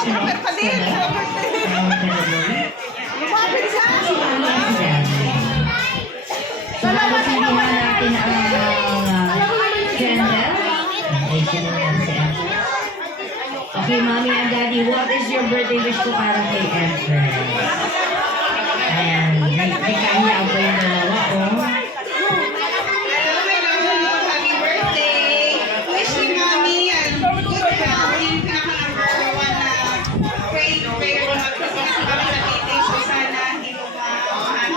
Sasamahan natin ang candle. Okay, Mommy and Daddy, what is your birthday wish ko para kay Empress? Ayan, may kanya ako yung dalawa, oh. Happy birthday! Wish ni Mommy and good health. Yung pinaka-number one na prayer ko magpapasok kami sa meeting. So sana hindi mo mahal.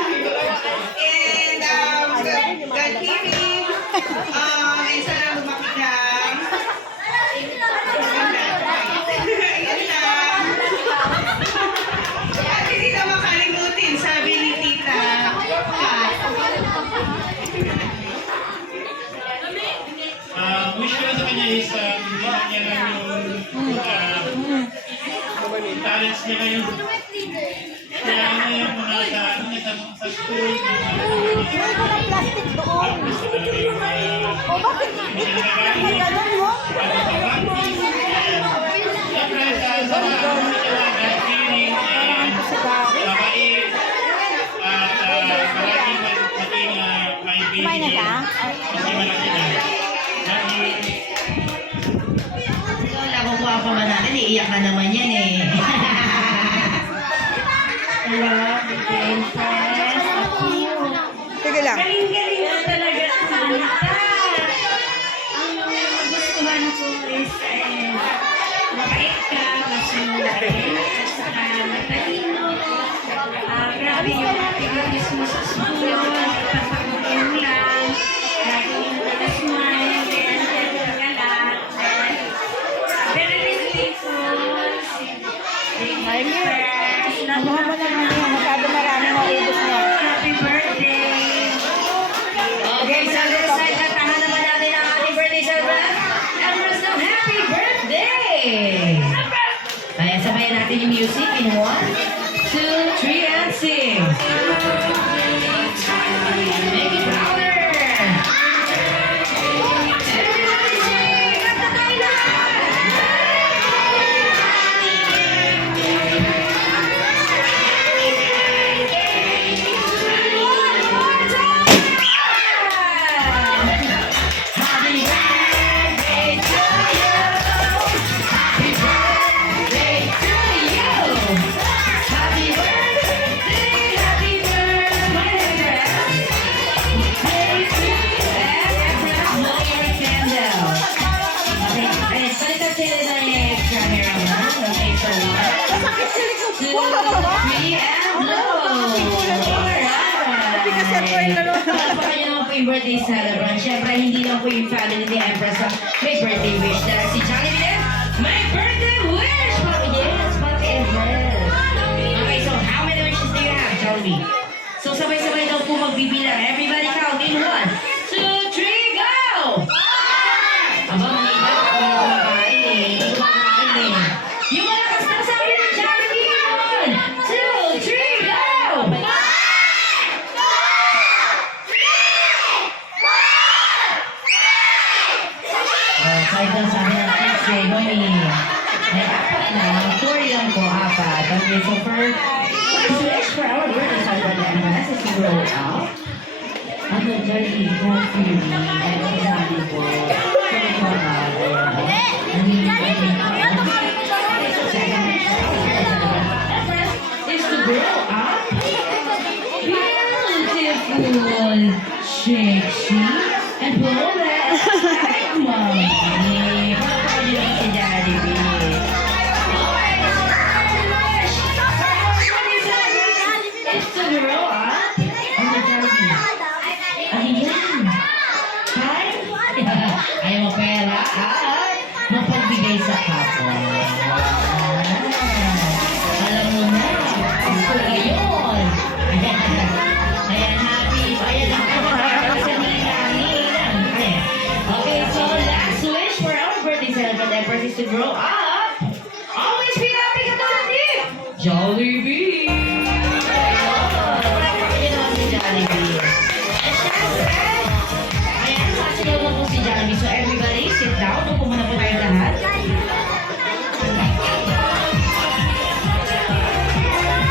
And God fearing. And sana lumaki ka. Ayan lang. At hindi na makalimutin, sabi ni Tita. Wish ko lang sa kanya is bigyan niya lang yung talents niya ngayon. Kaya ano yung mga sa school. Plastic doon. O bakit? May ganun mo? Siyempre, sa mga kailangan, feeling, mabait, at palaging maging may baby. Kumain na ka? Kasi malaki na. Wala ko pa ba natin, iiyak na naman yan eh. Hello, Princess. Sige lang. Galing-galing na talaga sa salita. Ang gustuhan ko is mabait ka, masunod, at saka matalino. Grabe yung activities mo sa school, pasagutin lang, laging nag-smile, ganyan ka lang. Very respectful, Nakuha mo naman yung masyado marami na ubos niya. Happy birthday! Okay, so this side, katahan naman natin ang ating birthday celebrant. Empress ng happy birthday! Kaya sabayan natin yung music in 1, 2, 3, and sing! Make it louder! Everybody sing! Kanta tayo lahat! Birthday celebrant. Siyempre, hindi lang po yung family ni Empress ang may birthday wish. Dahil si Jollibee din, may birthday wish! Yes, whatever. Okay, so how many wishes do you have, Jollibee? So sabay-sabay daw po magbibilang. Everybody count in 1, 2, 3, go! Aba, manila ako yung kumakain eh. Hindi kumakain eh. Yung malakas na sabi ng Jollibee! 1, 2, 3, go! Kahit lang sabi ng kids eh, Mami, may apat na, 4 lang po, apat. Okay, so for our birthday celebrant, as we grow up, ano, Jollibee, don't feel me, ay, ang sabi ko, sabi ko ba, is to grow up, beautiful, sexy, and full of Mommy. Si Jollibee.